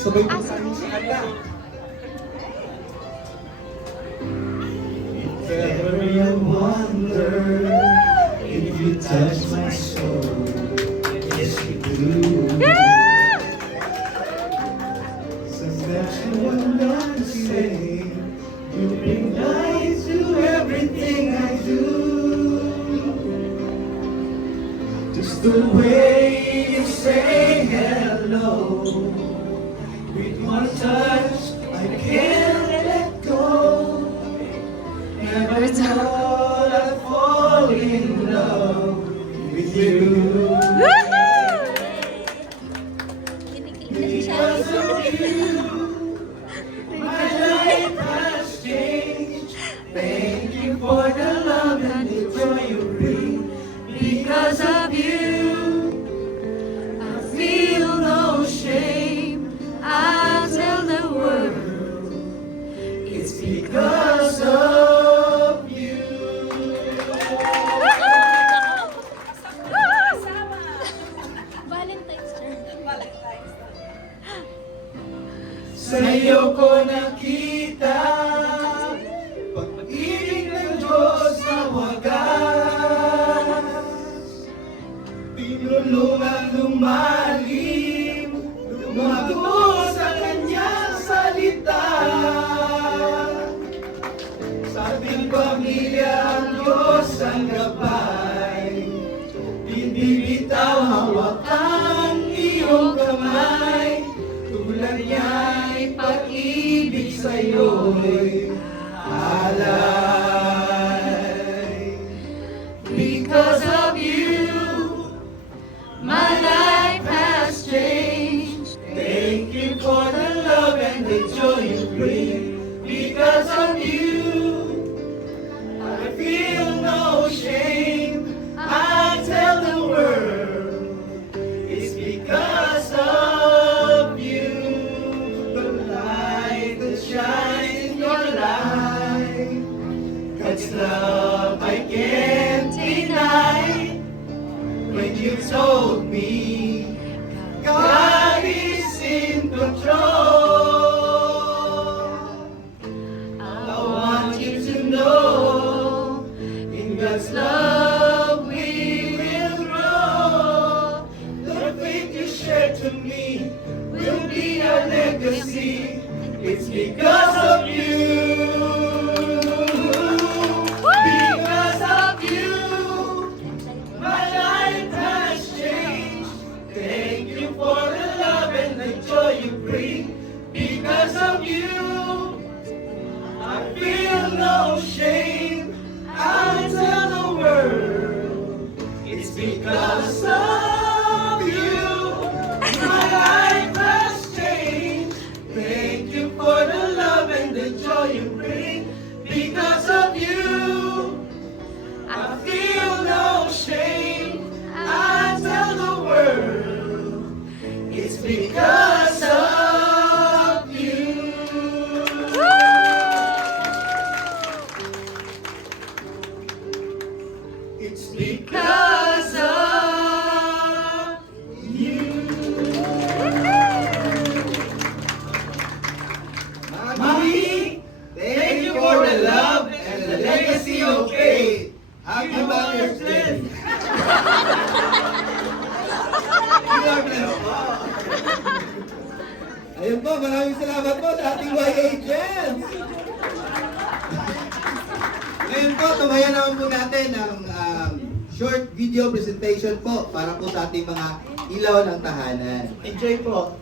Sabay po tayo sa kanta. If ever you wonder if you touch my soul, yes you do. So that's what I'm saying. You bring light to everything I do. Just the way you say hello, with one touch I can't let go. Never thought I'd fall in love with you. Because of you, my life has changed. Thank you for the love and the joy you bring. Because of you, I feel no shame. I'll tell the world it's because of you. Valentine's Day. Sa'yo ko nakita pag-ibig ng Diyos na wagas. Tinulungan lumalim, lumago sa kanyang salita. Sa ating pamilya ang Diyos ang gabay. Hindi bitaw hawak ang iyong kamay. Tulad niya'y pag-ibig sa'yo'y alay. Because of you, my life has changed. Thank you for the love and the joy you bring. Because of you, I feel no shame. I tell the world it's because of you. The light that shines in your life, God's love I can't deny. When you told me God is in control, I want you to know in God's love we will grow. The faith you share to me will be our legacy. It's because of you. Because of you, my life has changed. Thank you for the love and the joy you bring. Because of you, I feel no shame. I tell the world it's because of you. My life has changed. Thank you for the love and the joy you bring. Because of you, I feel no shame. I tell the world it's because of you. It's because of you. Mommy, thank you for the love and the legacy of faith. Happy Mother's Day. Ayun po, maraming salamat po sa ating YA Agents. Ngayon po, tumayan naman po natin ang short video presentation po para po sa ating mga ilaw ng tahanan. Enjoy po.